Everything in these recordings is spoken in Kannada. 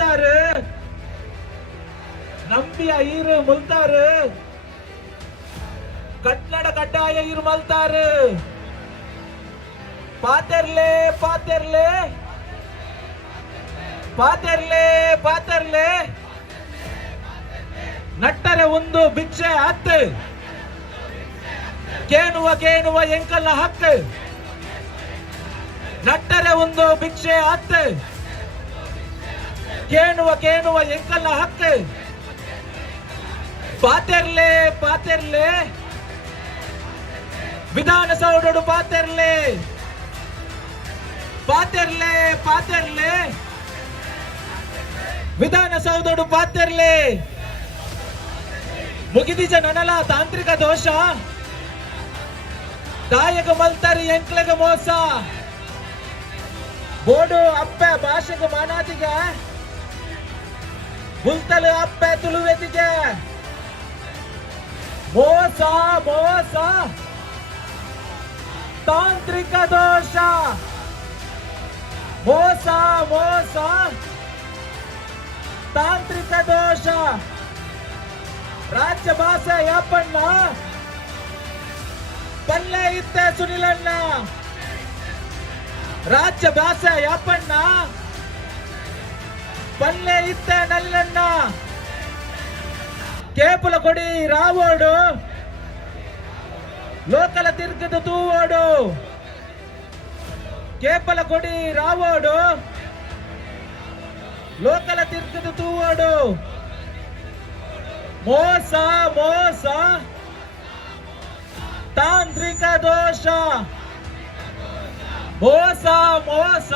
ಮಲ್ತಾರು ನಂಬಿಯ ಈರು ಮುಲ್ತಾರು ಕನ್ನಡ ಕಡ್ಡಾಯ ಇರು ಮಲ್ತಾರು ಪಾತೆರ್ಲೆ ಪಾತೆರ್ಲೆ ಪಾತೆರ್ಲೆ ಪಾತೆರ್ಲೆ ನಟ್ಟರೆ ಒಂದು ಭಿಕ್ಷೆ ಹತ್ತು ಕೇಣುವ ಕೇಣುವ ಎಂಕಲ್ನ ಹಕ್ಕು ನಟ್ಟರೆ ಒಂದು ಭಿಕ್ಷೆ ಹತ್ತು ಕೇಣುವ ಕೇಣುವ ಎಂಕಲ್ನ ಹಕ್ಕು ಪಾತೆರ್ಲೆ ಪಾತೆರ್ಲೆ ವಿಧಾನಸೌಧಡು ಪಾತೆರ್ಲೆ ಪಾತೆರ್ಲೆ ಪಾತೆರ್ಲೆ ವಿಧಾನಸೌಧಡು ಪಾತೆರ್ಲೆ ಮುಗಿದಿಜ ನನಲ ತಾಂತ್ರಿಕ ದೋಷ ದಾಯಕ ಮಲ್ತರಿ ಎಂಕ್ಲೆಗ ಮೋಸ ಬೋಡು ಅಪ್ಪೆ ಭಾಷೆಗೆ ಮಾನಾತಿಗೆ ಮುಲ್ತಲು ಅಪ್ಪೆ ತುಳುವೆತಿಗೆ ಮೋಸ ಮೋಸ ತಾಂತ್ರಿಕ ದೋಷ ಮೋಸ ಮೋಸ ತಾಂತ್ರಿಕ ದೋಷ ರಾಜ್ಯ ಭಾಷೆ ಯಾಪಣ್ಣ ಪಲ್ಲೆ ಇತ್ತೆ ಸುನಿಲಣ್ಣ ರಾಜ್ಯ ಭಾಷೆ ಯಾಪಣ್ಣ ಪಲ್ಲೆ ಇತ್ತೆ ನಲ್ಲಣ್ಣ ಕೇಪುಲ ಕೊಡಿ ರಾವೋಡು ಲೋಕಲ ತಿರ್ಗದ ತೂವೋಡು ಕೇಪಲ ಕೊಡಿ ರಾವೋಡು ಲೋಕಲ ತಿರ್ಗದ ತೂವೋಡು ಮೋಸ ಮೋಸ ತಾಂತ್ರಿಕ ದೋಷ ಮೋಸ ಮೋಸ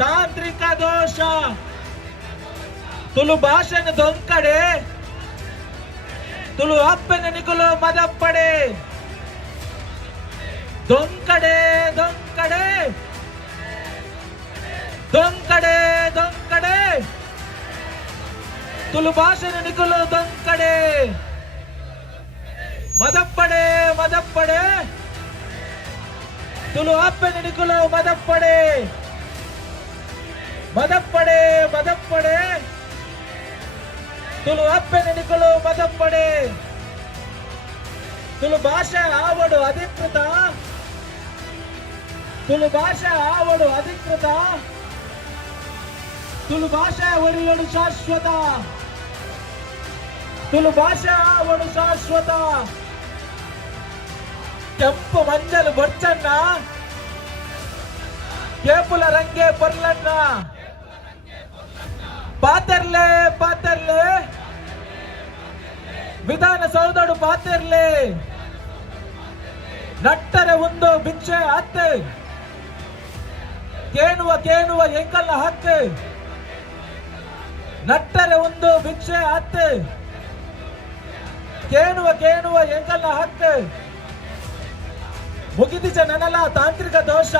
ತಾಂತ್ರಿಕ ದೋಷ ತುಳು ಭಾಷೆನ ದೊಂಕಡೆ ತುಳು ಅಪ್ಪನ ನಿಕುಲು ಮದಪ್ಪಡೆ ದೊಂಕಡೆ ದೊಂಕಡೆ ದೊಂಕಡೆ ದೊಂಕಡೆ ತುಳು ಭಾಷೆನ ನಿಕುಲು ದೊಂಕಡೆ ಮದಪ್ಪಡೆ ಮದಪ್ಪಡೆ ತುಳು ಅಪ್ಪನ ನಿಕುಲು ಮದಪ್ಪಡೆ ಮದಪ್ಪಡೆ ಮದಪ್ಪಡೆ ತುಳು ಅಪ್ಪನ ನಿಕುಲು ಮದಪ್ಪಡೆ ತುಳು ಭಾಷೆ ಆವಡು ಅಧಿಕೃತ ತುಳು ಭಾಷೆ ಆವಡು ಅಧಿಕೃತ ತುಳು ಭಾಷೆ ಒಡೆಯಲು ಶಾಶ್ವತ ತುಳು ಭಾಷೆ ಆವಡು ಶಾಶ್ವತ ಕೆಂಪು ಮಂಜಲು ಬೊಚ್ಚಣ್ಣ ಕೇಪುಲ ರಂಗೆ ಪರ್ಲಣ್ಣ ಪಾತೆರ್ಲೆ ಪಾತೆರ್ಲೆ ವಿಧಾನಸೌಧಡು ಪಾತೆರ್ಲೆ ನಟ್ಟರೆ ಒಂದು ಭಿಕ್ಷೆ ಹತ್ತು ಕೇಣುವ ಕೇಣುವ ಎಂಕಲ್ನ ಹಕ್ಕು ನಟ್ಟರೆ ಒಂದು ಭಿಕ್ಷೆ ಹತ್ತು ಕೇಣುವ ಕೇಣುವ ಎಂಕಲ್ನ ಹಕ್ಕು ಮುಗಿದಿಜ ನನಲ ತಾಂತ್ರಿಕ ದೋಷ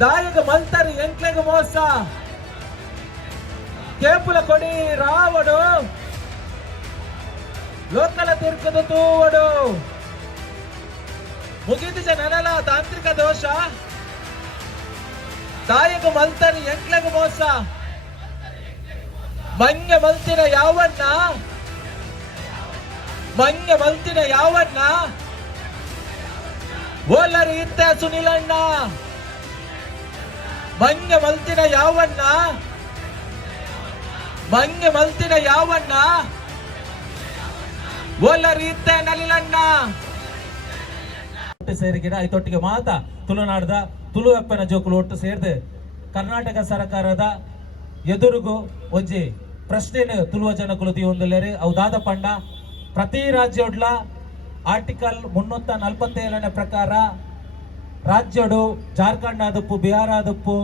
ದಾಯಕ ಮಲ್ತರಿ ಎಂಕ್ಲೆಗ ಮೋಸ ಕೇಪುಲ ಕೊಡಿ ರಾವಡು ಲೋಕಲ ತಿರ್ಕದ ತೂವಡು ಮುಗಿದಿಜ ನನಲ ತಾಂತ್ರಿಕ ದೋಷ ದಾಯಕ ಮಲ್ತರಿ ಎಂಕ್ಲೆಗ ಮೋಸ ಮಂಗೆ ಮಲ್ತಿನ ಯಾವಣ್ಣ ಮಂಗೆ ಮಲ್ತಿನ ಯಾವಣ್ಣ ಓಲರಿ ಇತ್ತೆ ಸುನಿಲಣ್ಣ ಮಂಗೆ ಮಲ್ತಿನ ಯಾವಣ್ಣ ಮಂಗೆ ಮಲ್ತಿನ ಯಾವಣ್ಣ ಓಲರಿ ಇತ್ತೆ ನಲಿಲಣ್ಣ ಸೇರಿಗಿಡ ಐತೊಟ್ಟಿಗೆ ಮಾತ ತುಳುನಾಡದ ತುಳು ಅಪ್ಪನ ಜೋಕುಲು ಒಟ್ಟು ಸೇರಿದು ಕರ್ನಾಟಕ ಸರ್ಕಾರದ ಎದುರುಗು ಒಂಜಿ ಪ್ರಶ್ನೆನ ತುಳುವ ಜನಕುಲು ದಿಯೊಂದುಲ್ಲೆರ್ ಅವು ದಾದ ಪಂಡ ಪ್ರತಿ ರಾಜ್ಯೋಡ್ಲ ಆರ್ಟಿಕಲ್ 347 ಪ್ರಕಾರ ರಾಜ್ಯಡು ಜಾರ್ಖಂಡ್ ಆದಪ್ಪು ಬಿಹಾರ ಆದಪ್ಪು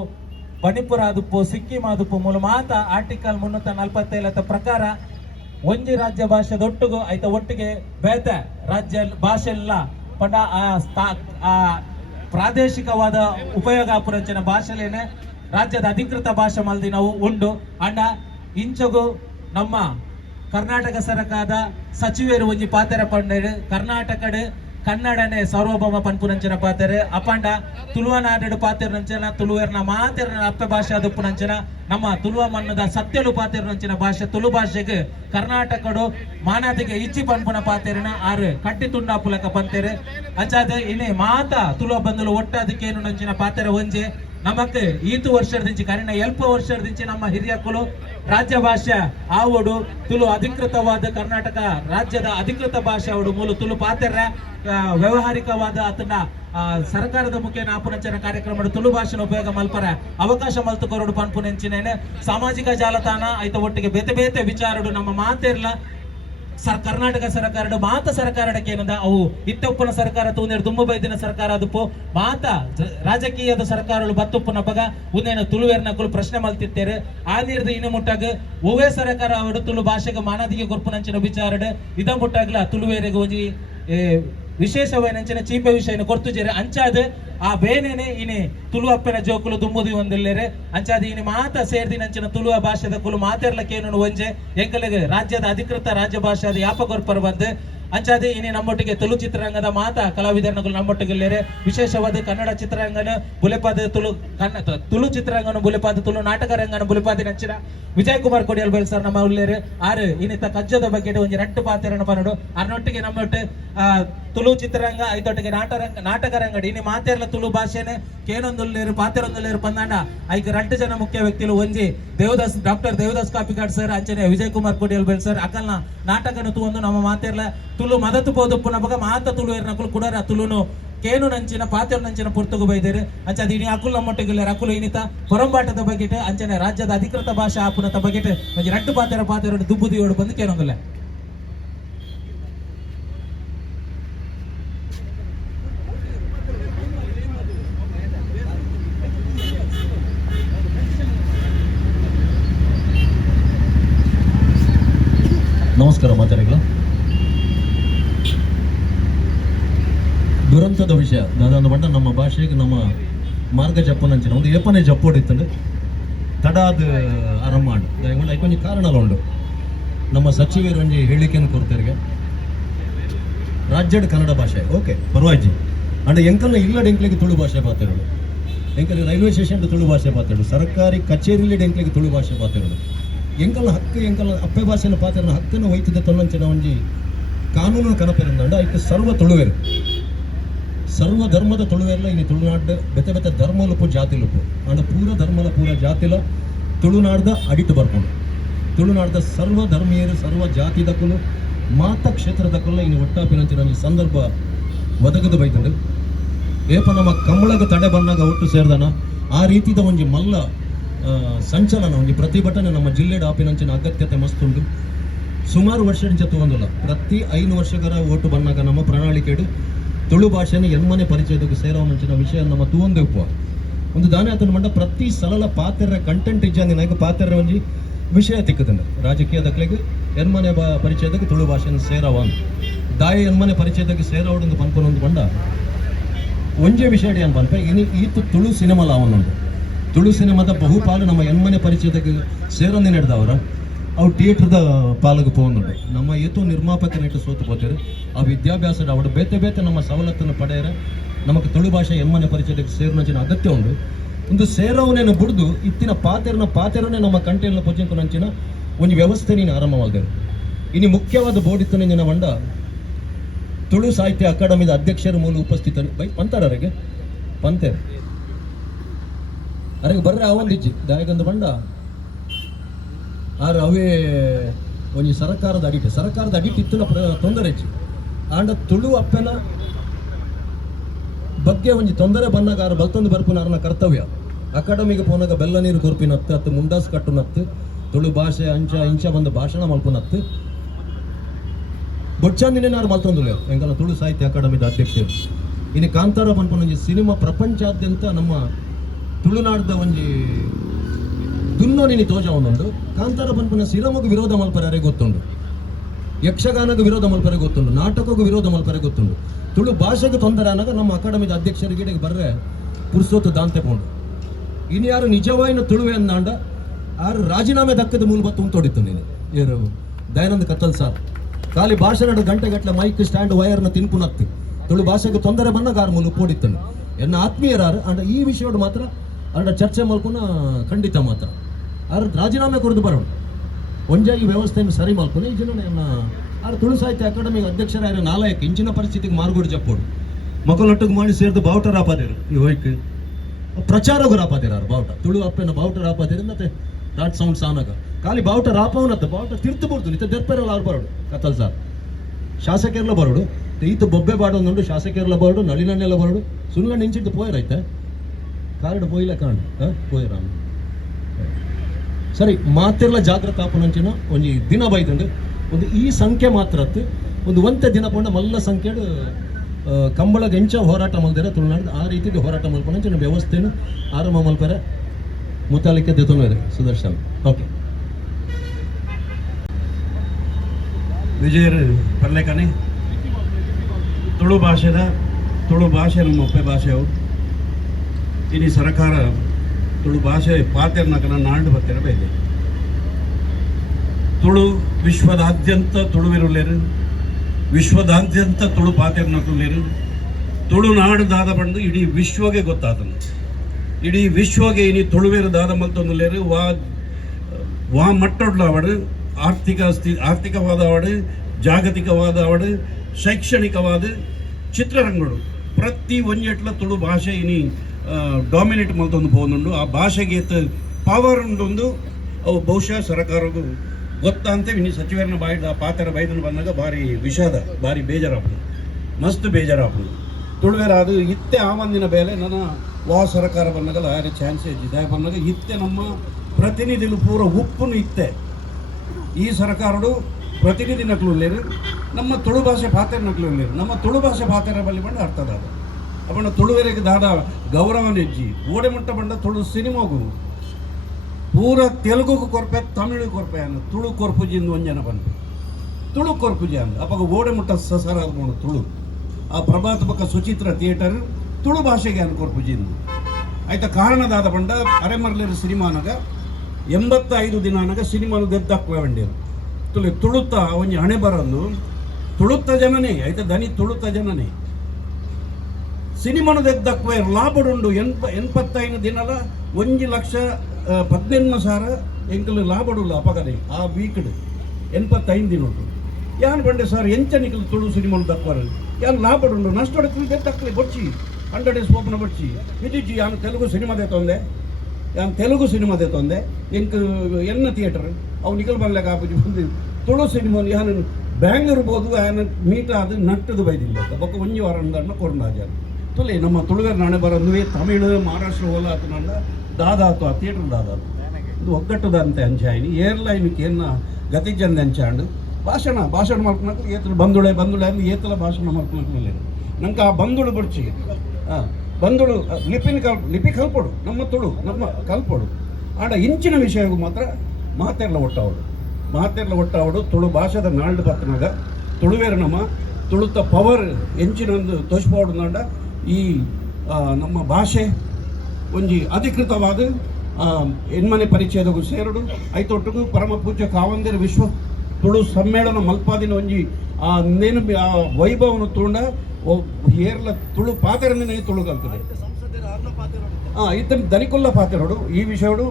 ಮಣಿಪುರ ಆದಪ್ಪು ಸಿಕ್ಕಿಂ ಆದಪ್ಪು ಮೂಲ ಮಾತ ಆರ್ಟಿಕಲ್ 347 ಪ್ರಕಾರ ಒಂಜಿ ರಾಜ್ಯ ಭಾಷೆದೊಟ್ಟಿಗೂ ಐತ ಒಟ್ಟಿಗೆ ಬೇತೆ ರಾಜ್ಯ ಭಾಷೆಲ್ಲ ಪಂಡ ಆ ಪ್ರಾದೇಶಿಕವಾದ ಉಪಯೋಗ ಪುರಂಚಿನ ಭಾಷೆಲೇನೆ ರಾಜ್ಯದ ಅಧಿಕೃತ ಭಾಷೆ ಮಲ್ದಿ ನಾವು ಉಂಡು ಅಂಡ ಇಂಚಗು ನಮ್ಮ ಕರ್ನಾಟಕ ಸರ್ಕಾರದ ಸಚಿವರು ಒಂಜಿ ಪಾತೆರ ಪಂಡ ಕರ್ನಾಟಕಡ್ ಕನ್ನಡನೆ ಸಾರ್ವಭೌಮ ಪನ್ಪುನಂಚಿನ ಪಾತೆರೆ ಅಪಂಡ ತುಳುವ ನಾಡು ಪಾತೆರ ನಂಚಿನ ತುಳುವೇರ್ನ ಮಾತೆರ ಅಪ್ಪ ಭಾಷೆ ಅದಪ್ಪು ನಂಚಿನ ನಮ್ಮ ತುಳುವ ಮಣ್ಣದ ಸತ್ಯಲು ಪಾತೆರ ನಂಚಿನ ಭಾಷೆ ತುಳು ಭಾಷೆಗೆ ಕರ್ನಾಟಕಡು ಮಾನಾದಿಗೆ ಇಚ್ಚಿ ಪನ್ಪುನ ಪಾತೆರಿನ ಆರು ಕಟ್ಟಿ ತುಂಡಾಪುಲಕ ಪಂತೆರೆ ಅಂಚಾದ ಇನಿ ಮಾತ ತುಳುವ ಬಂದಲು ಒಟ್ಟದಕ್ಕೇನು ನಂಚಿನ ಪಾತೆರ ಒಂಜೆ ನಮಕ್ ಈತು ವರ್ಷದಿಂಚಿ ಕರಿನ ಎಲ್ಪ ವರ್ಷದಿಂಚಿ ನಮ್ಮ ಹಿರಿಯಕ್ಕಳು ರಾಜ್ಯ ಭಾಷೆ ಆವಡು ತುಳು ಅಧಿಕೃತವಾದ ಕರ್ನಾಟಕ ರಾಜ್ಯದ ಅಧಿಕೃತ ಭಾಷೆ ಆವಡು ಮೂಲ ತುಳು ಪಾತೆರ ವ್ಯವಹಾರಿಕವಾದ ಅದನ್ನ ಸರ್ಕಾರದ ಮುಖೇನ ಆಪುನಂಚನ ಕಾರ್ಯಕ್ರಮ ತುಳು ಭಾಷೆನ ಉಪಯೋಗ ಮಲ್ಪರ ಅವಕಾಶ ಮಲ್ತು ಕೊರಡು ಪನ್ಪುನೆಂಚಿನೇನೆ ಸಾಮಾಜಿಕ ಜಾಲತಾಣ ಐತ ಒಟ್ಟಿಗೆ ಬೇತೆ ಬೇತೆ ವಿಚಾರಡು ನಮ್ಮ ಮಾತೆರ್ಲ ಕರ್ನಾಟಕ ಸರ್ಕಾರದ ಮಾತ ಸರ್ಕಾರಕ್ಕೆ ಏನಂದ ಅವು ಇತ್ತಪ್ಪನ ಸರ್ಕಾರ ತೂನೇರು ದುಂಬ ಬೈದಿನ ಸರ್ಕಾರ ಅದಪ್ಪು ಮಾತ ರಾಜಕೀಯದ ಸರ್ಕಾರಗಳು ಬತ್ತುಪ್ಪನ ಬಗ ಉಂದೇನು ತುಳುವೇರ್ನಕ್ಕಳು ಪ್ರಶ್ನೆ ಮಲ್ತಿತ್ತೇರು ಆ ನೀರ್ದು ಇನ್ನು ಮುಟ್ಟಾಗ ಓವೇ ಸರ್ಕಾರ ಅವಡು ತುಳು ಭಾಷೆಗೆ ಮಾನದಿಗೆ ಗೊರ್ಪುನಂಚಿನ ವಿಚಾರಡು ಇದ ಮುಟ್ಟಾಗ್ಲ ತುಳುವೇರಿಗೆ ಒಂಜಿ ವಿಶೇಷವೈನಂಚಿನ ಚೀಪ ವಿಷಯನ ಕೊರ್ತುಜೇರೆ ಅಂಚಾದ ಆ ಬೇನೆನೆ ಇನಿ ತುಳು ಅಪ್ಪನ ಜೋಕುಲು ದುಂಬುದಿ ಒಂದಿಲ್ಲೇರೆ ಅಂಚಾದ ಇನಿ ಮಾತ ಸೇರ್ದಿನಂಚಿನ ತುಳುವ ಭಾಷೆದ ಕುಲು ಮಾತೆರ್ಲಕ್ಕೇನು ಒಂಜೆ ಎಂಕಲಿಗೆ ರಾಜ್ಯದ ಅಧಿಕೃತ ರಾಜ್ಯ ಭಾಷೆ ಅದು ಯಾಪ ಗೊರ್ಪರ್ ಬಂದು ಅಂಚಾದೆ ಇನಿ ನಮ್ಮೊಟ್ಟಿಗೆ ತುಳು ಚಿತ್ರರಂಗದ ಮಾತ ಕಲಾವಿದರಗಳು ನಮ್ಮೊಟ್ಟಿಗೆ ವಿಶೇಷವಾದ ಕನ್ನಡ ಚಿತ್ರರಂಗನ ಬುಲೆಪಾದ ತುಳು ಚಿತ್ರರಂಗನ ಬುಲೆಪಾದ ತುಳು ನಾಟಕ ರಂಗನ ಬುಲೆಪಾದ ನಂಚಿನ ವಿಜಯ್ ಕುಮಾರ್ ಕೊಡಿಯಲ್ ಬೈಲ್ ಸರ್ ನಮ್ಮ ಉಳ್ಳೇರು ಆರು ಇನ್ನಿತ ಕಜ್ಜದ ಬಗ್ಗೆ ಒಂಜಿ ರಟ್ಟು ಪಾತೆರನ ಪನಡು ಅರ್ನೊಟ್ಟಿಗೆ ನಮ್ಮೊಟ್ಟು ತುಳು ಚಿತ್ರರಂಗ ಐತೊಟ್ಟಿಗೆ ನಾಟಕ ರಂಗಡಿ ಇನಿ ಮಾತೆರ್ಲ ತುಳು ಭಾಷೆನೆ ಕೇನೊಂದುಲ್ಲೇರು ಪಾತೆರೊಂದುಲ್ಲೇರು ಪಂದಾಂಡ ಐಕ್ 2 ಜನ ಮುಖ್ಯ ವ್ಯಕ್ತಿಲು ಒಂಜಿ ದೇವದಾಸ್ ಡಾಕ್ಟರ್ ದೇವದಾಸ್ ಕಾಪಿಕಾಡ್ ಸರ್ ಅಂಚನೆ ವಿಜಯ್ ಕುಮಾರ್ ಕೊಡಿಯಲ್ ಬೈಲ್ ಸರ್ ಅಕಲ್ನ ನಾಟಕನು ತೂಂದು ನಮ್ಮ ಮಾತೆರ್ಲ ತುಳು ಮದತು ಪೋದುಪ್ಪುನ ಬಗ ಮಾತ ತುಳು ಏರ್ನಕುಲು ಕುಡರ ತುಳುನು ಕೇನು ನಂಚಿನ ಪಾತೆರು ನಂಚಿನ ಪುರ್ತುಗು ಬೈದೇರು ಅಂಚದ ಇನಿ ಅಕುಲ್ ನಮ್ಮೊಟ್ಟಿಗೆ ಅಕುಲು ಇನಿತ ಪೊರಂಬಾಟದ ಬಗೆಟ್ ಅಂಚನೆ ರಾಜ್ಯದ ಅಧಿಕೃತ ಭಾಷಾ ಆಪುನತ ಬಗೆಟ್ ಒಂಜಿ 2 ಪಾತೆರ ದುಬ್ಬುದಿಯೋಡು ಬಂದು ಕೇನೊಂದುಲ್ಲ ನಮಸ್ಕಾರ ಮಾತಾಡಿಗಳು ದುರಂತದ ವಿಷಯ ದಾದಾಂದು ಬಂಡ ನಮ್ಮ ಭಾಷೆಗೆ ನಮ್ಮ ಮಾರ್ಗ ಜಪ್ಪನಂಚಿನ ಒಂದು ಏಪನೆ ಜಪ್ಪೋಡಿತ್ತಂಡು ತಡಾದ ಆರಂಭಾಂಡು ದಯಗೊಂಡು ಐಕೊಂಜಿ ಕಾರಣಲ ಉಂಡು ನಮ್ಮ ಸಚಿವರು ಒಂಜಿ ಹೇಳಿಕೆಯನ್ನು ಕೊಡ್ತಾರೆ ರಾಜ್ಯದ ಕನ್ನಡ ಭಾಷೆ ಓಕೆ ಪರವಾಜಿ ಅಂಡ್ ಎಂಕಲ್ನ ಇಲ್ಲಡ ಎಂಕ್ಲಿಗೆ ತುಳು ಭಾಷೆ ಪಾತಿರೋದು ಎಂಕಲ್ ರೈಲ್ವೆ ಸ್ಟೇಷನ್ ತುಳು ಭಾಷೆ ಪಾತಿರೋದು ಸರ್ಕಾರಿ ಕಚೇರಿಲಿ ಎಂಕ್ಲಿಗೆ ತುಳು ಭಾಷೆ ಪಾತಿರೋದು ಎಂಕಲ್ನ ಹಕ್ಕು ಎಂಕಲ್ನ ಅಪ್ಪೆ ಭಾಷೆನ ಪಾತಿರೋನ ಹಕ್ಕನ್ನು ಒಯ್ತಿದ್ದ ತೊನ್ನಂಚಿನ ಒಂಜಿ ಕಾನೂನು ಕನಪೆರಿಂದಂಡ ಐಕ್ ಸರ್ವ ತುಳುವೆರು ಸರ್ವ ಧರ್ಮದ ತುಳುವೆಲ್ಲ ಇನ್ನು ತುಳುನಾಡು ಬೆತೆ ಬೆತೆ ಧರ್ಮಲುಪು ಜಾತಿಲುಪು ಅಂಡ ಪೂರ ಧರ್ಮಲ ಪೂರ ಜಾತಿಲ ತುಳುನಾಡ್ದ ಅಡಿಟ್ಟು ಬರ್ಕೊಂಡು ತುಳುನಾಡ್ದ ಸರ್ವ ಧರ್ಮೀಯರು ಸರ್ವ ಜಾತಿದಕ್ಕೂ ಮಾತ ಕ್ಷೇತ್ರದಕ್ಕಲ್ಲ ಇನ್ನು ಒಟ್ಟಾಪಿನಂಚಿನ ಸಂದರ್ಭ ಒದಗದು ಬೈತಂಡು ಏಪ ನಮ್ಮ ಕಮ್ಮಳಗ ತಡೆ ಬಂದಾಗ ಒಟ್ಟು ಸೇರ್ದಾನ ಆ ರೀತಿದ ಒಂಜಿ ಮಲ್ಲ ಸಂಚಲನ ಒಂಜಿ ಪ್ರತಿಭಟನೆ ನಮ್ಮ ಜಿಲ್ಲೆಡ ಆಪಿನಂಚಿನ ಅಗತ್ಯತೆ ಮಸ್ತುಂಡು ಸುಮಾರು ವರ್ಷದಿಂದ ತಗೊಂಡಲ್ಲ ಪ್ರತಿ 5 ವರ್ಷಗಳ ಓಟು ಬಂದಾಗ ನಮ್ಮ ಪ್ರಣಾಳಿಕೆಡು ತುಳು ಭಾಷೆನ ಎನ್ಮನೆ ಪರಿಚಯದಕ್ಕೆ ಸೇರೋವಂಚಿನ ವಿಷಯ ನಮ್ಮ ತೂಂದೆಪ್ಪ ಒಂದು ದಾನೆ ಆತನ ಮಂಡ ಪ್ರತಿ ಸಲಲ ಪಾತೆರ ಕಂಟೆಂಟ್ ಇಜ್ಜಂಗೆ ನಾಯಕ ಪಾತೆರ ಒಂಜಿ ವಿಷಯ ತಿಕ್ಕದಂಡ ರಾಜಕೀಯದಕ್ಲೆಗೆ ಎನ್ಮನೆ ಪರಿಚಯದಕ್ಕೆ ತುಳು ಭಾಷೆನ ಸೇರವ ದಾಯ ಎನ್ಮನೆ ಪರಿಚಯದಕ್ಕೆ ಸೇರೋಡು ಪನ್ಪನೊಂದು ಬಂಡ ಒಂಜೆ ವಿಷಯ ಏನು ಪನ್ಪ ಇನಿ ಈತು ತುಳು ಸಿನಿಮಾ ಲಾವನ್ನುಂಟು ತುಳು ಸಿನಿಮಾದ ಬಹುಪಾಲು ನಮ್ಮ ಎನ್ಮನೆ ಪರಿಚಯದಕ್ಕೆ ಸೇರೊಂದು ನಡೆದವರ ಅವು ಥಿಯೇಟ್ರದ ಪಾಲಗೆ ಪೋನುಂಡು ನಮ್ಮ ಏತೋ ನಿರ್ಮಾಪಕರಿಟ್ಟು ಸೋತು ಹೋಗ್ತಾರೆ ಆ ವಿದ್ಯಾಭ್ಯಾಸದ ಅವಡು ಬೇತೆ ಬೇತೆ ನಮ್ಮ ಸವಲತ್ತನ್ನು ಪಡೆಯರೆ ನಮಗೆ ತುಳು ಭಾಷೆ ಎನ್ಮನೆ ಪರಿಚಯಕ್ಕೆ ಸೇರಿನ ಅಗತ್ಯ ಉಂಡು ಒಂದು ಸೇರವನೇನು ಬಿಡ್ದು ಇತ್ತಿನ ಪಾತೆರನೇ ನಮ್ಮ ಕಂಟೆಲ್ಲ ಪೊಜ್ಜಂಕು ನಂಚಿನ ಒಂದು ವ್ಯವಸ್ಥೆ ನೀನು ಆರಂಭವಾದರು ಇನ್ನು ಮುಖ್ಯವಾದ ಬೋರ್ಡ್ ಇತ್ತು ನಿನ್ನ ಮಂಡ ತುಳು ಸಾಹಿತ್ಯ ಅಕಾಡೆಮಿದ ಅಧ್ಯಕ್ಷರ ಮೂಲ ಉಪಸ್ಥಿತ ಬೈ ಪಂತಾರರಿಗೆ ಪಂತೇರು ಅರೆಗೆ ಬರ್ರೆ ಅವಂದಿಜ್ಜಿ ದಾಯಗಂದು ಬಂಡ ಆದ್ರೆ ಅವೇ ಒಂಜಿ ಸರ್ಕಾರದ ಅಡಿಟ್ ಇತ್ತಿನ ತೊಂದರೆ ಹೆಚ್ಚು ಆಂಡ ತುಳು ಅಪ್ಪನ ಬಗ್ಗೆ ಒಂಜಿ ತೊಂದರೆ ಬಂದಾಗ ಆರು ಬಲ್ತೊಂದು ಬರ್ಪುನ ಅರ್ನ ಕರ್ತವ್ಯ ಅಕಾಡೆಮಿಗೆ ಪೋನಾಗ ಬೆಲ್ಲ ನೀರು ಕೊರ್ಪಿನತ್ತು ಅತ್ತು ಮುಂಡಾಸ್ ಕಟ್ಟುನತ್ತು ತುಳು ಭಾಷೆ ಇಂಚ ಬಂದು ಭಾಷಣ ಮಲ್ಪುನತ್ತು ಬೊಚ್ಚಂದಿನೇನಾರು ಮಲ್ತೊಂದುಲ್ಲ ಎಂಕಲ್ಲ ತುಳು ಸಾಹಿತ್ಯ ಅಕಾಡೆಮಿದ ಅಧ್ಯಕ್ಷರು ಇನ್ನು ಕಾಂತಾರ ಪನ್ಪನ ಒಂಜಿ ಸಿನಿಮಾ ಪ್ರಪಂಚಾದ್ಯಂತ ನಮ್ಮ ತುಳುನಾಡ್ದ ಒಂಜಿ ದುನ್ನೋನಿನಿ ತೋಜ ಒಂದೊಂದು ಕಾಂತಾರ ಪನ್ಪನ ಸಿರಮಗೂ ವಿರೋಧ ಮಲ್ಪರೆ ಗೊತ್ತುಂಡು ಯಕ್ಷಗಾನಗೂ ವಿರೋಧ ಮಲ್ಪರೆ ಗೊತ್ತುಂಡು ನಾಟಕಕ್ಕೂ ವಿರೋಧ ಮಲ್ಪರೆ ಗೊತ್ತುಂಡು ತುಳು ಭಾಷೆಗೆ ತೊಂದರೆ ಅನ್ನಾಗ ನಮ್ಮ ಅಕಾಡೆಮಿದ ಅಧ್ಯಕ್ಷರಿಗೆ ಬರ್ರೆ ಪುರ್ಸೋತು ದಾಂತೆ ಪೋಂಡು ಇನ್ನು ಯಾರು ನಿಜವಾಯಿನ ತುಳುವೆ ಅಂದಾಂಡ ಆರು ರಾಜೀನಾಮೆ ದಕ್ಕದ ಮೂಲ ಬತ್ತು ಉಂಟೋಡಿತ್ತು ನೀನು ಯಾರು ದಯಾನಂದ ಕತ್ತಲ್ ಸರ್ ಖಾಲಿ ಭಾಷಣ ಗಂಟೆಗಟ್ಟಲೆ ಮೈಕ್ ಸ್ಟ್ಯಾಂಡ್ ವೈರ್ನ ತಿನ್ಪುನತ್ತು ತುಳು ಭಾಷೆಗೆ ತೊಂದರೆ ಬಂದಾಗ ಆರು ಮೂಲ ಪೋಡಿತ್ತನು ಎನ್ನ ಆತ್ಮೀಯರಾರು ಅಂಡ ಈ ವಿಷಯದ ಮಾತ್ರ ಅಂಡ ಚರ್ಚೆ ಮಲ್ಕೊನ ಖಂಡಿತ ಮಾತ್ರ ಆರು ರಾಜೀನಾಮೆ ಕೊಡದು ಬರೋಣ ಒಂಜ ಈ ವ್ಯವಸ್ಥೆಯನ್ನು ಸರಿ ಮಲ್ಕೊನೆ ಈ ಜನ ಆರು ತುಳು ಸಾಹಿತ್ಯ ಅಕಾಡೆಮಿ ಅಧ್ಯಕ್ಷರಾಯ ನಾಲಾಯಕ ಇಂಚಿನ ಪರಿಸ್ಥಿತಿಗೆ ಮಾರ್ಗೋಡು ಜಪ್ಪೋಡು ಮಕ್ಕಳೊಟ್ಟಿಗೆ ಮಾಡಿ ಸೇರಿದ ಬಾವುಟ ರಾಪಾದೇರು ಈ ವೈಕ್ ಪ್ರಚಾರಗೂ ರಾಪಾದೇರಾರು ಬಾವುಟ ತುಳು ಅಪ್ಪನ ಬಾವುಟ ರಾಪಾದೇರು ಮತ್ತೆ ರಾಟ್ ಸೌಂಡ್ ಸಾನಾಗ ಖಾಲಿ ಬಾವುಟ ರಾಪವನತ್ತ ಬಾವುಟ ತಿರ್ತು ಬಿಡ್ತು ನಿತ್ತ ದೆರ್ಪೆರಲ್ಲ ಅವ್ರು ಬರೋಡು ಕತ್ತಲ್ ಸಾರ್ ಶಾಸಕರೆಲ್ಲ ಬರೋಡು ಈತ ಬೊಬ್ಬೆ ಬಾಡೋದು ಶಾಸಕರೆಲ್ಲ ಬರೋಡು ನಳಿನನ್ನೆಲ್ಲ ಬರೋಡು ಸುಳ್ಳ ನಿಂಚಿಟ್ಟು ಪೋಯರೈತೆ ಕಾರ್ಡ್ ಪೋಯಿಲ್ಲ ಕಾಣ್ ಪೋಯರ ಸರಿ ಮಾತೆಲ್ಲ ಜಾಗೃತಾಪನಂಚಿನ ಒಂಜಿ ದಿನ ಬೈದಂಡು ಒಂದು ಈ ಸಂಖ್ಯೆ ಮಾತ್ರತ್ತು ಒಂದು ಒಂತೆ ದಿನ ಪಂಡ ಮಲ್ಲ ಸಂಖ್ಯೆಡು ಕಂಬಳ ಗಂಚ ಹೋರಾಟ ಮಲ್ದಿರ ತುಳುನಾಡು ಆ ರೀತಿ ಹೋರಾಟ ಮಲ್ಪನಂಚಿನ ವ್ಯವಸ್ಥೆನು ಆರಂಭ ಮಲ್ಪರೆ ಮುತಾಲಿಕೆ ದೆತುನರೆ ಸುದರ್ಶನ್ ಓಕೆ ವಿಜಯರು ಪರ್ಲೆಕನೆ ತುಳು ಭಾಷೆ ನಮ್ಮ ಒಪ್ಪೆ ಭಾಷೆ ಅವು ಇನಿ ಸರ್ಕಾರ ತುಳು ಭಾಷೆ ಪಾತೆರ್ನಕನ ನಾಡು ಬತ್ತಿರ ಬೇದೆ ತುಳು ವಿಶ್ವದಾದ್ಯಂತ ತುಳುವಿರುಲೇರು ವಿಶ್ವದಾದ್ಯಂತ ತುಳು ಪಾತೆರ್ನಕುಲೇರು ತುಳುನಾಡು ದಾದ ಬಂದು ಇಡೀ ವಿಶ್ವಗೆ ಗೊತ್ತಾದನು ಇಡೀ ವಿಶ್ವಗೆ ಇನಿ ತುಳುವೇರು ದಾದ ಮಲ್ತೊಂದುಲೇರು ವಾ ಮಟ್ಟೊಡ್ಲಾವಡು ಆರ್ಥಿಕವಾದ ಅವಡು ಜಾಗತಿಕವಾದ ಅವಡು ಶೈಕ್ಷಣಿಕವಾದ ಚಿತ್ರರಂಗಡು ಪ್ರತಿ ಒಂಜೆಟ್ಲ ತುಳು ಭಾಷೆ ಇನಿ ಡಾಮಿನೇಟ್ ಮಲ್ತೊಂದು ಪೋನುಂಡು ಆ ಭಾಷೆಗೆ ಪವರ್ ಉಂಡೊಂದು ಅವು ಬಹುಶಃ ಸರ್ಕಾರಗೂ ಗೊತ್ತಂತೆ ಇನ್ನು ಸಚಿವರನ್ನ ಬಾಯ್ದ ಪಾತ್ರ ಬೈದನು ಬಂದಾಗ ಭಾರಿ ವಿಷಾದ ಭಾರಿ ಬೇಜಾರಾಪುದು ಮಸ್ತ್ ಬೇಜಾರಾಪುದು ತುಳುವೆರಾದು ಇತ್ತೆ ಆವಂದಿನ ಬೇಲೆ ನನ್ನ ಸರ್ಕಾರ ಬಂದಾಗಲ್ಲ ಯಾರೇ ಚಾನ್ಸ್ ಇದ್ದಿದೆ ಬಂದಾಗ ಇತ್ತೆ ನಮ್ಮ ಪ್ರತಿನಿಧಿಗಳು ಪೂರ ಉಪ್ಪುನು ಇತ್ತೆ ಈ ಸರ್ಕಾರಡು ಪ್ರತಿನಿಧಿ ನಕಲುಲ್ಲೇರು ನಮ್ಮ ತುಳು ಭಾಷೆ ಪಾತ್ರ ನಕಲುಲ್ಲೇರು ನಮ್ಮ ತುಳು ಭಾಷೆ ಪಾತ್ರ ಬಲ್ಲಿ ಬಂದು ಅರ್ಥದ ಅಪ್ಪಣ್ಣ ತುಳುವೆರೆಗೆ ದಾದ ಗೌರವ ನೆಜ್ಜಿ ಓಡೆ ಮುಟ್ಟ ಬಂಡ ತುಳು ಸಿನಿಮಾಗು ಪೂರ ತೆಲುಗುಗೂ ಕೊರ್ಪೆ ತಮಿಳು ಕೊರ್ಪೆ ಅನ್ನ ತುಳು ಕೊರ್ಪುಜಿಂದು ಒಂಜನ ಬಂದು ತುಳು ಕೊರ್ಪುಜಿ ಅಂದ ಅಪ್ಪಾಗ ಓಡೆ ಮುಟ್ಟ ಸಸಾರ ನೋಡು ತುಳು ಆ ಪ್ರಭಾತ ಪಕ್ಕ ಸುಚಿತ್ರ ಥಿಯೇಟರ್ ತುಳು ಭಾಷೆಗೆ ಅನ್ನು ಕೊರ್ಪುಜಿಂದು ಆಯ್ತಾ ಕಾರಣದಾದ ಬಂಡ ಅರೆಮರ್ಲೇರು ಸಿನಿಮಾನಾಗ 85 ದಿನಾನಾಗ ಸಿನಿಮಾನು ಗೆದ್ದಾಕ್ವೆ ಬಂಡೇರು ತುಳುತ್ತ ಒಂಜಿ ಹಣೆ ಬರಲು ತುಳುತ್ತ ಜನನೇ ಆಯ್ತಾ ದನಿ ತುಳುತ್ತ ಜನನೇ ಸಿನಿಮಾನು ಗೆದ್ದಾಕ್ವೆ ಲಾಭಡುಂಡು 85 ದಿನಲ 1,18,000 ಎಂಕಲು ಲಾಭಡುಲ್ಲ ಅಪಗದೆ ಆ ವೀಕ್ಡ್ 85 ದಿನ ಉಂಟು ಯಾನ್ ಬಂಡೆ ಸರ್ ಎಂಚ ನಿಕಲು ತುಳು ಸಿನಿಮಾನು ದಕ್ವಾರು ಯಾನ್ ಲಾಭಡುಂಡು ನಷ್ಟೊಡಕ್ಕೆ ಗೆದ್ದಾಕ್ಲೆ ಬೊಚ್ಚಿ 100 days ಓಪನ್ ಬೊಚ್ಚಿ ವಿಜಿಜಿ ಯಾನು ತೆಲುಗು ಸಿನಿಮಾದೇ ತೊಂದೆ ಯಾನ್ ತೆಲುಗು ಸಿನಿಮಾದೇ ತೊಂದೆ ಎಂಕ್ ಎನ್ನ ಥಿಯೇಟರ್ ಅವು ನಿಕಲ್ ಬರ್ಲೆಕ್ಕ ಆಪುಜಿ ಬಂದು ತುಳು ಸಿನಿಮಾ ಯಾನು ಬ್ಯಾಂಗ್ಳೂರ್ ಬೋದು ಯಾನ ಮೀಟ ಅದು ನಟ್ಟದು ಬೈದಿಲ್ಲ ಬೊಕ್ಕ ಒಂಜಿ ವಾರ ಅಂದಣ್ಣ ಕೊರಂಡಾಜ ತುಲೆ ನಮ್ಮ ತುಳುವೇರು ನಾಣೆ ಬರೋದುವೆ ತಮಿಳು ಮಹಾರಾಷ್ಟ್ರ ಹೋಲ ಆತು ನಂಡ ದಾದಾತು ಆ ಥಿಯೇಟರ್ ದಾದಾತು ಇದು ಒಗ್ಗಟ್ಟದ ಅಂತ ಅಂಚಾಯಿನಿ ಏರ್ಲೈನ್ಗೆ ಏನ ಗತಿಜಂದ ಅಂಚಾಂಡು ಭಾಷಣ ಮಾಡ್ಕೊಳಕ್ಕೆ ಏತಲು ಬಂದುಳೆ ಅಂದು ಏತಲ ಭಾಷಣ ಮಾಡ್ಕೊಳಕ್ಕೆ ನಂಗೆ ಆ ಬಂದುಳು ಬಡ್ಚಿ ಬಂದುಳು ಲಿಪಿ ಕಲ್ಪೊಡು ನಮ್ಮ ತುಳು ನಮ್ಮ ಕಲ್ಪೊಡು ಆಡ ಇಂಚಿನ ವಿಷಯಗೂ ಮಾತ್ರ ಮಾತೆರ್ಲ ಒಟ್ಟಾವಡು ತುಳು ಭಾಷೆದ ನಾಳ್ದು ಬತ್ತನಾಗ ತುಳುವೇರು ನಮ್ಮ ತುಳುತ ಪವರ್ ಎಂಚಿನೊಂದು ತೋಚ್ಪೋಡು ನಾಡ ಈ ನಮ್ಮ ಭಾಷೆ ಒಂಜಿ ಅಧಿಕೃತವಾದ ಹೆಣ್ಮನೆ ಪರಿಚಯದಗೂ ಸೇರುಡು ಐತೊಟ್ಟಿಗೂ ಪರಮ ಪೂಜ್ಯ ಕಾವಂದಿರ ವಿಶ್ವ ತುಳು ಸಮ್ಮೇಳನ ಮಲ್ಪಾದಿನ ಒಂಜಿ ನೇನು ಆ ವೈಭವನು ತೋಂಡ ಏರ್ಲ ತುಳು ಪಾತೆರನೇ ತುಳು ಕಲ್ತದೆ ಇತ್ತ ದನಿಕೊಲ್ಲ ಪಾತೆರೋಡು ಈ ವಿಷಯಡು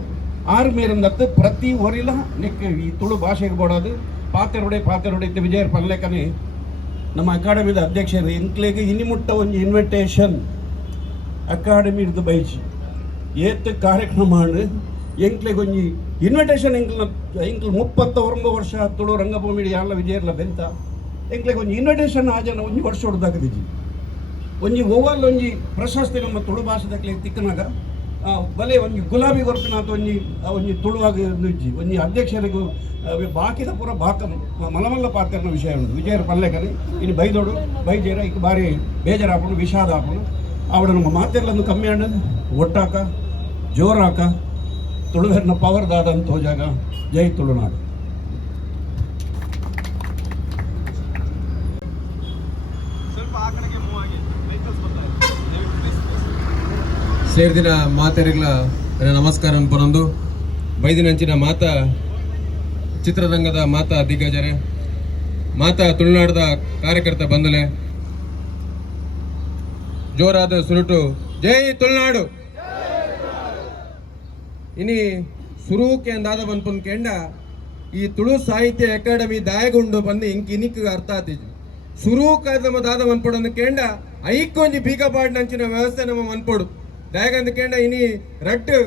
ಆರು ಮೇರಂದತ್ತು ಪ್ರತಿ ಒರಿಲ ನಿಕ್ಕ ಈ ತುಳು ಭಾಷೆಗೆ ಬೋಡೋದು ಪಾತೆರೊಡೆ ಇತ್ತು ವಿಜಯರ್ ಪಲ್ಲೆಕನೆ ನಮ್ಮ ಅಕಾಡೆಮಿದ ಅಧ್ಯಕ್ಷರು ಎಂಕ್ಲೆಗೆ ಇನ್ನಿಮುಟ್ಟ ಒಂದು ಇನ್ವಿಟೇಷನ್ ಅಕಾಡೆಮಿ ಹಿಡಿದು ಬಯಸಿ ಏತ್ ಕಾರ್ಯಕ್ರಮ ಮಾಡಿ ಎಂಕ್ಲೆಗೆ ಒಂಜಿ ಇನ್ವಿಟೇಷನ್ ಎಂಕ್ಲು 30 ವರ್ಷ ತುಳು ರಂಗಭೂಮಿ ಎಲ್ಲ ವಿಜಯರ್ಲ ಬೆಂತ ಎಂಕ್ಲೆಗೆ ಒಂಜಿ ಇನ್ವಿಟೇಷನ್ ಆ ಜನ ಒಂಜಿ ವರ್ಷ ಹೊಡೆದಾಕದಿಜಿ ಒಂಜಿ ಓವಲ್ ಒಂಜಿ ಪ್ರಶಸ್ತಿ ನಮ್ಮ ತುಳು ಭಾಷೆದಕ್ಕೆ ತಿಕ್ಕನಾಗ ಬಲೆ ಒಂಜಿ ಗುಲಾಬಿ ಗೊರ್ಪಿನಾಥ ಒಂಜಿ ತುಳುವಾಗಿ ಇಜ್ಜಿ ಒಂಜಿ ಅಧ್ಯಕ್ಷರಿಗೂ ಬಾಕಿದ ಪೂರ ಮಲಮಲ್ಲ ಪಾತ್ರನ ವಿಷಯ ಉಂಟು ವಿಜಯರ ಪಲ್ಲೆಕನೆ ಇನ್ನು ಬೈದೋಡು ಬೈಜೇರ ಈಗ ಬಾರಿ ಬೇಜಾರಾಪನು ವಿಷಾದ ಆಪನು ಆವಡ ನಮ್ಮ ಮಾತೆರ್ಲಂದು ಕಮ್ಮಿ ಆಂಡ ಒಟ್ಟಾಕ ಜೋರಾಕ ತುಳುವೆರ್ನ ಪವರ್ ದಾದಂತ ಹೋಜಾಗ ಜೈ ತುಳುನಾಡು. ಸೇರಿದಿನ ಮಾತೆರಿಗಳ ನಮಸ್ಕಾರ ಅನ್ಪನೊಂದು ಬೈದಿನಂಚಿನ ಮಾತಾ ಚಿತ್ರರಂಗದ ಮಾತಾ ದಿಗ್ಗಜರೆ ಮಾತಾ ತುಳುನಾಡದ ಕಾರ್ಯಕರ್ತ ಬಂಧುಲೆ ಜೋರಾದ ಸುರುಟು ಜೈ ತುಳುನಾಡು. ಇನಿ ಸುರುಕೆ ಅಂದಾದ ಬಂದ್ಪನ್ ಕೆಂಡ ಈ ತುಳು ಸಾಹಿತ್ಯ ಅಕಾಡೆಮಿ ದಾಯಗುಂಡು ಬಂದು ಇಂಕ್ ಇನಿಕ್ ಅರ್ಥ ಆತಿಜು. ಸುರುಕಾದ ದಾದ ಮನ್ಪೊಡು ಕೇಂಡ ಐಕೊಂಜಿ ಬೀಗಪಾಡ್ ನಂಚಿನ ವ್ಯವಸ್ಥೆ ನಮ್ಮ ಮನ್ಪೊಡು ದಾಯಗಂದ ಕೇಂಡ ಇನಿ ರಟ್ಟು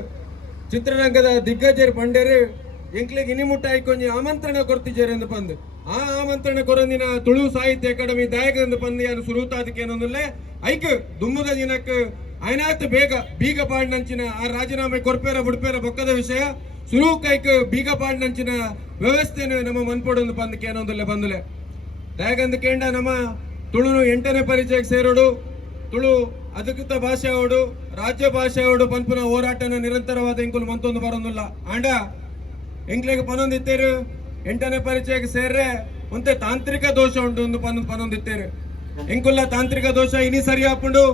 ಚಿತ್ರರಂಗದ ದಿಗ್ಗಜರು ಪಂಡರು ಎಂಕ್ಲೆಗೆ ಇನಿ ಮುಟ್ಟ ಐಕೊಂಜಿ ಆಮಂತ್ರಣ ಕೊರ್ತಿಜೇರು ಎಂದು ಬಂದು ಆ ಆಮಂತ್ರಣ ಕೊರಂದಿನ ತುಳು ಸಾಹಿತ್ಯ ಅಕಾಡೆಮಿ ದಾಯಗಂದ ಪಂದು ಯಾರು ಸುರುತಾದಕ್ಕೆ ಏನೊಂದಲ್ಲೇ ಐಕ್ ದುಮ್ಮದ ದಿನಕ್ಕೆ ಆಯ್ನಾತ್ ಬೇಗ ಬೀಗಪಾಡ್ ನಂಚಿನ ಆ ರಾಜೀನಾಮೆ ಕೊರ್ಪೇರ ಬಿಡ್ಪೇರ ಬೊಕ್ಕದ ವಿಷಯ ಸುರುಕೈಕ್ ಬೀಗಪಾಡ್ ನಂಚಿನ ವ್ಯವಸ್ಥೆನ ನಮ್ಮ ಮನ್ಪೊಡು ಬಂದಕ್ಕೆ ಏನೊಂದಲ್ಲೇ ಬಂದಲೆ ದಾಯಗಂದ ಕೇಂಡ ನಮ್ಮ ತುಳುನು 8ನೇ ಪರಿಚಯಕ್ಕೆ ಸೇರೋಡು ತುಳು ಅಧಿಕೃತ ಭಾಷೆ ಅವಡು ರಾಜ್ಯ ಭಾಷೆ ಅವಡು ಪಂಪನ ಹೋರಾಟನ ನಿರಂತರವಾದ ಎಂಕುಲು ಮಂತೊಂದು ಬರೋದಿಲ್ಲ ಆಂಡ ಎಂಕ್ಲೆಗೆ ಪನೊಂದಿತ್ತೇರು 8ನೇ ಪರಿಚಯಕ್ಕೆ ಸೇರ್ರೆ ಒಂತೆ ತಾಂತ್ರಿಕ ದೋಷ ಉಂಟು ಒಂದು ಪನೊಂದಿತ್ತೇರು ಎಂಕುಲ್ಲ ತಾಂತ್ರಿಕ ದೋಷ ಇನಿ ಸರಿ ಹಾಪುಂಡು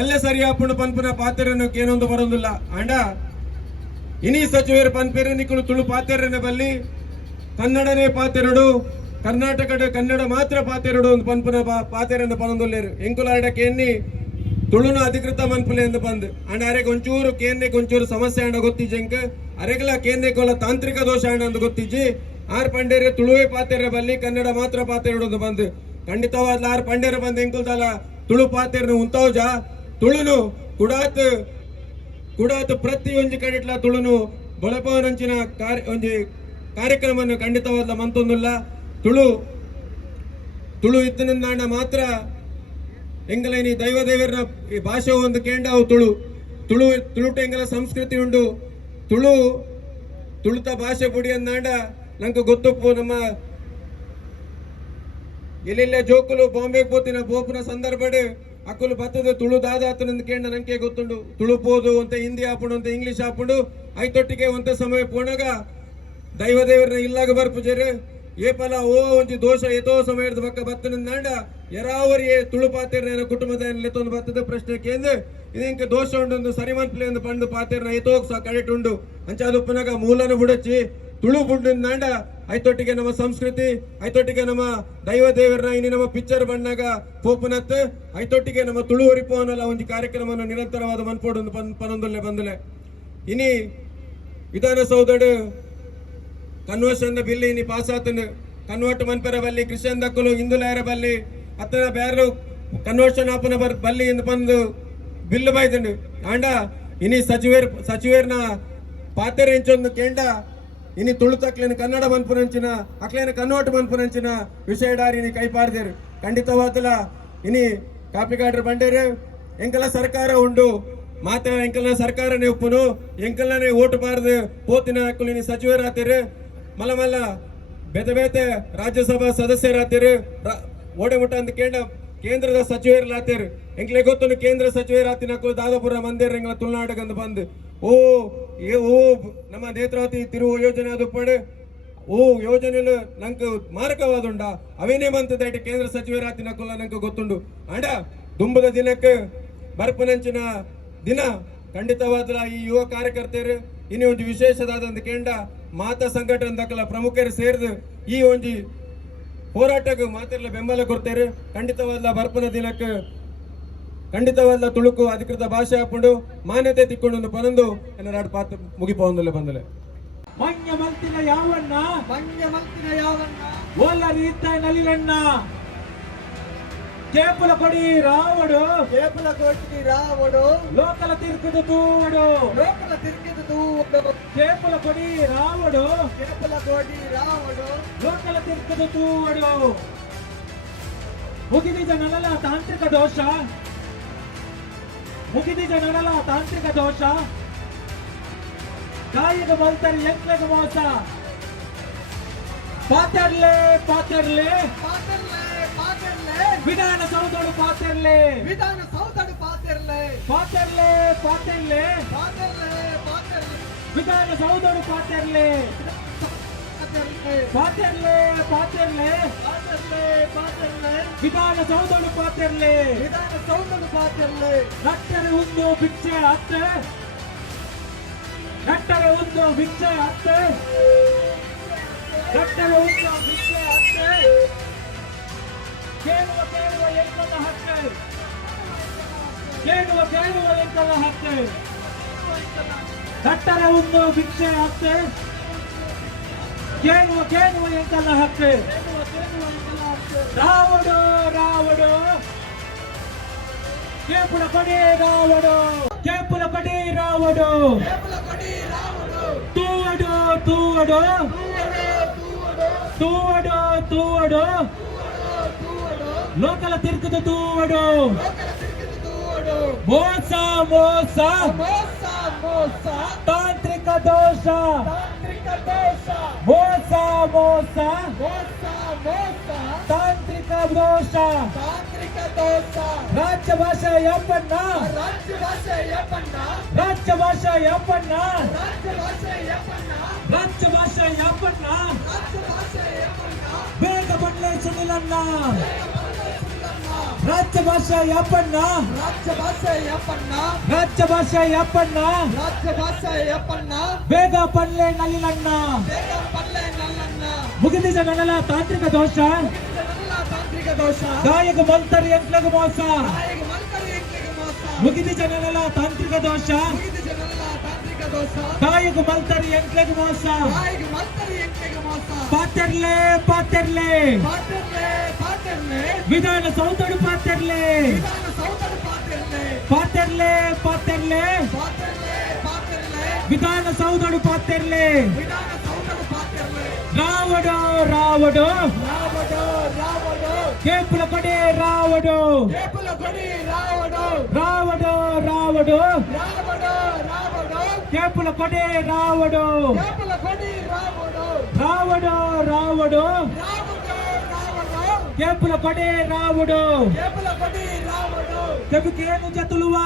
ಎಲ್ಲ ಸರಿ ಹಾಪುಂಡು ಪಂಪನ ಪಾತೆರನ್ನು ಏನೊಂದು ಬರೋದಿಲ್ಲ ಆಂಡ ಇನಿ ಸಚಿವರು ಪನ್ಪೇರು ನಿಕ್ಕಲು ತುಳು ಪಾತೆರನ ಬಲ್ಲಿ ಕನ್ನಡನೇ ಪಾತೆರಡು ಕರ್ನಾಟಕದ ಕನ್ನಡ ಮಾತ್ರ ಪಾತೆರಡು ಒಂದು ಪನ್ಪನ ಪಾತೆರನ್ನು ಪನೊಂದುಲ್ಲೇರು ಎಂಕುಲಾಡಕ್ಕೆ ಎನ್ನಿ ತುಳುನ ಅಧಿಕೃತ ಮನ್ಪುಲೆ ಎಂದು ಬಂದು ಅಂಡ್ ಅರೆಗೆ ಒಂಚೂರು ಕೇಂದ್ರಕ್ಕೆ ಒಂಚೂರು ಸಮಸ್ಯೆ ಅಂಡ ಗೊತ್ತಿಜ್ಜಿ ಎಂಕ್ ಅರೆಗಲ ಕೇಂದ್ರಕ್ಕೋಲ ತಾಂತ್ರಿಕ ದೋಷ ಅಂಡ ಅಂದು ಗೊತ್ತಿಜ್ಜಿ ಆರ್ ಪಂಡೇರೆ ತುಳುವೆ ಪಾತೆರ ಬಲ್ಲಿ ಕನ್ನಡ ಮಾತ್ರ ಪಾತೆರಡು ಒಂದು ಬಂದು ಖಂಡಿತವಾದ ಆರ್ ಪಂಡೇರ ಬಂದು ಎಂಕುಲ್ದಲ್ಲ ತುಳು ಪಾತೆರನು ಉಂತೌಜ ತುಳುನು ಕುಡಾತು ಪ್ರತಿ ಒಂಜಿ ಕಡಿಟ್ಲ ತುಳುನು ಬೊಳಪವನಂಚಿನ ಒಂಜಿ ಕಾರ್ಯಕ್ರಮವನ್ನು ಖಂಡಿತವಾದ ಮಂತೊಂದುಲ್ಲ ತುಳು ಇತ್ತಿನಿಂದ ಮಾತ್ರ ಎಂಗಲೇನಿ ದೈವ ದೇವರ ಈ ಭಾಷೆ ಒಂದು ಕೇಂಡ ಅವು ತುಳುಟ ಎಂಗಲ ಸಂಸ್ಕೃತಿ ಉಂಡು ತುಳುತ ಭಾಷೆ ಬುಡಿ ಅಂದಾಂಡ ನಂಗೆ ಗೊತ್ತುಪ್ಪು ನಮ್ಮ ಎಲ್ಲೆಲ್ಲ ಜೋಕುಲು ಬಾಂಬೆಗೆ ಪೋತಿನ ಬೋಪುನ ಸಂದರ್ಭಡ್ ಅಕ್ಕಲು ಬತ್ತದ ತುಳು ದಾದಾತನಂದು ಕೇಂಡ ನಂಗೆ ಗೊತ್ತುಂಡು ತುಳು ಪೋದು ಅಂತ ಹಿಂದಿ ಹಾಪುಂಡು ಅಂತ ಇಂಗ್ಲಿಷ್ ಹಾಪುಂಡು ಐತೊಟ್ಟಿಗೆ ಒಂತ ಸಮಯ ಪೋಣಗ ದೈವ ದೇವರನ್ನ ಇಲ್ಲಾಗ ಬರ್ಪುಜರು ಏಪಲ ಓ ಒಂಜಿ ದೋಷ ಏತೋ ಸಮಯದ ಬಕ್ಕ ಬತ್ತನಂದಾಂಡ ಯರಾವರಿಯೇ ತುಳು ಪಾತೆರ್ನ ಕುಟುಂಬದ ಎತ್ತೊಂದು ಬತ್ತದ ಪ್ರಶ್ನೆ ಕೇಂದ್ರ ಇದಕ್ಕೆ ದೋಷ ಉಂಡು ಸರಿ ಮನ್ಪ್ಲೆ ಎಂದು ಪಂಡು ಪಾತೆರ್ನ ಏತೋ ಕರೆಕ್ಟ್ ಉಂಡು ಅಂಚಾದುಪ್ಪನಾಗ ಮೂಲನ ಬುಡಚ್ಚಿ ತುಳು ಬುಡ್ಡಂದಾಂಡ ಐತೊಟ್ಟಿಗೆ ನಮ್ಮ ಸಂಸ್ಕೃತಿ ಐತೊಟ್ಟಿಗೆ ನಮ್ಮ ದೈವ ದೇವರನ್ನ ಇನ್ನು ನಮ್ಮ ಪಿಕ್ಚರ್ ಬಣ್ಣಾಗ ಪೋಪನತ್ ಐತೊಟ್ಟಿಗೆ ನಮ್ಮ ತುಳು ಒರಿಪು ಅನ್ನಲ್ಲ ಒಂದು ಕಾರ್ಯಕ್ರಮವನ್ನು ನಿರಂತರವಾದ ಮನ್ಪೋಡು ಪನೊಂದೊಲ್ಲೆ ಬಂದಲೆ ಇನಿ ವಿಧಾನಸೌಧಡ್ ಕನ್ವರ್ಷನ್ ಬಿಲ್ ಇನಿ ಪಾಸ್ ಆತನು ಕನ್ವರ್ಟ್ ಮನ್ಪೆರ ಬಲ್ಲಿ ಕ್ರಿಶ್ಚಿಯನ್ ದಕ್ಕಲು ಹಿಂದುಲಾಯರ ಬಲ್ಲಿ ಅತ್ತನ ಬ್ಯಾರು ಕನ್ವರ್ಷನ್ ಆಪನ ಬಲ್ಲಿ ಎಂದು ಬಂದು ಬಿಲ್ ಬೈದಂಡು ಆಂಡ ಇನಿ ಸಚಿವೇರ್ನ ಪಾತೆರ ಎಂಚೊಂದು ಕೇಂಡ ಇನಿ ತುಳುತಕ್ಲೇನು ಕನ್ನಡ ಮನ್ಪುನಂಚಿನ ಅಕ್ಲೇನು ಕನ್ವರ್ಟ್ ಮನ್ಪುನಂಚಿನ ವಿಷಯಡಾರಿ ಇನಿ ಕೈ ಪಾರ್ದೇರು ಖಂಡಿತವಾದಲ ಇನಿ ಕಾಪಿಗಾಡ್ರು ಬಂಡೇರು ಎಂಕಲ ಸರ್ಕಾರ ಉಂಡು ಮಾತ ಎಂಕಲ್ನ ಸರ್ಕಾರನೇ ಉಪ್ಪುನು ಎಂಕಲ್ನೇ ಓಟು ಪಾರ್ದು ಪೋತಿನ ಹಾಕಲು ಇನಿ ಸಚಿವರಾತಿರು ಮಲ್ಲ ಬೇತೆ ರಾಜ್ಯಸಭಾ ಸದಸ್ಯರಾತಿರು ಓಡೆ ಮುಟ್ಟ ಅಂತ ಕೇಂದ್ರದ ಸಚಿವರಾತಿರು ಎಂಕ್ಲೆ ಗೊತ್ತು ಕೇಂದ್ರ ಸಚಿವರಾತಿನ ದಾದಾಪುರ ಮಂದಿರ ಎಂಗ್ಲ ತುಳುನಾಡಿಗಂದು ಬಂದು ಓ ನಮ್ಮ ನೇತ್ರಾವತಿ ತಿರುವು ಯೋಜನೆ ಅದು ಪಡೆ ಓ ಯೋಜನೆಲು ನಂಗೆ ಮಾರಕವಾದುಂಡ ಅವೇನೇ ಬಂತದ ಕೇಂದ್ರ ಸಚಿವರಾತಿನ ಕುಲ್ಲ ನಂಗೆ ಗೊತ್ತುಂಡು ಅಂಡ ದುಂಬದ ದಿನಕ್ಕೆ ಬರ್ಪನಂಚಿನ ದಿನ ಖಂಡಿತವಾದ ಈ ಯುವ ಕಾರ್ಯಕರ್ತರು ಇನ್ನು ಒಂದು ವಿಶೇಷದಾದಂತ ಕೇಂಡ ಮಾತಾ ಸಂಘಟನೆ ಪ್ರಮುಖರು ಸೇರಿದು ಈ ಒಂದು ಹೋರಾಟಕ್ಕೆ ಮಾತೆಲ್ಲ ಬೆಂಬಲ ಕೊಡ್ತಾರೆ ಖಂಡಿತವಾದ ಬರ್ಪನ ದಿನಕ್ಕೆ ಖಂಡಿತವಾದ ತುಳುಕು ಅಧಿಕೃತ ಭಾಷೆ ಹಾಕೊಂಡು ಮಾನ್ಯತೆ ತಿಕ್ಕೊಂಡು ಪನೊಂದು ಎನ್ನರಾಡು ಪಾತ್ರ ಮುಗಿಪೊಂದಲೆ ಬಂದಲೆ ಮಂಜ ಮಲ್ತಿನ ಯಾವಣ್ಣ ಓಲ ರೀತ ನಲಿಲಣ್ಣ ಕೇಪುಲ ಕೊಡಿ ರಾವಡು ಲೋಕಲ ತಿರ್ಕದ ತೂವಡು ಕೇಪುಲ ಕೊಡಿ ರಾವಡು ಲೋಕಲ ತಿರ್ಕದ ತೂವಡು ಮುಗಿದಿಜ ನಲಲ ತಾಂತ್ರಿಕ ದೋಷ ಕಾಯಿಗ ಬಲ್ತಾರೆ ಎಂಕ್ಲೆಗ ಮೋಸ ಪಾತೆರ್ಲೆ ವಿಧಾನಸೌಧಡು ಪಾತೆರ್ಲೆ ವಿಧಾನಸೌಧಡು ಪಾತೆರ್ಲೆ ವಿಧಾನಸೌಧಡು ಪಾತೆರ್ಲೆ ನಟ್ಟರೆ ಒಂದು ಭಿಕ್ಷೆ ಅತ್ತೆ ಕೇಳುವ ಎಲ್ಲದ ಹಕ್ಕು ಕೇಳುವ ಎಂಕಲ ಹಕ್ಕೆ ಕಟ್ಟರ ಒಂದು ಭಿಕ್ಷೆ ಹಕ್ಕೆ ಕೇಳುವ ಎಂಕಲ ಹಕ್ಕೆ ರಾವಡು ಕೇಪುಲ ಕೊಡಿ ರಾವಡು ತೂವಡು ಲೋಕಲ ತಿರ್ಕದ ತೂವಡು ಮೋಸ ತಾಂತ್ರಿಕ ದೋಷ ಮೋಸ ತಾಂತ್ರಿಕ ದೋಷ ರಾಜ್ಯ ಭಾಷೆ ಯಪ್ಪಣ್ಣ ಬೇಗ ಬನ್ನಿ ಸುನಿಲಣ್ಣ ರಾಜ್ಯ ಭಾಷೆ ಯಪ್ಪಣ್ಣ ಬೇಗ ಪಲ್ಲೆ ನಲ್ಲಿಲಣ್ಣ ಮುಗಿದಿದ ನನಲ ತಾಂತ್ರಿಕ ದೋಷ ಗಾಯಕ ಮಂತರಿ ಎಂಟ್ಲಗ ಮೋಸ ಮುಗಿದಿದ ನನಲ ತಾಂತ್ರಿಕ ದೋಷ ಗಾಯಕ ಮಂತರಿ ಎಂಟ್ಲಗ ಮೋಸ ಪಾತೆರ್ಲೆ ವಿಧಾನ ಸೌಧಡು ಪಾತೆರ್ಲೆ ವಿಧಾನ ಸೌಧಡು ಪಾತೆರ್ಲೆ ರಾವಡು ಕೇಪುಲ ಕೊಡಿ ರಾವಡು ಕೇಪುಲ ಕೊಡಿ ರಾವಡು ಕೇಪುಲ ಕೊಡಿ ರಾವಡು ಕೆಬುಕೇನು ಜತುಲುವ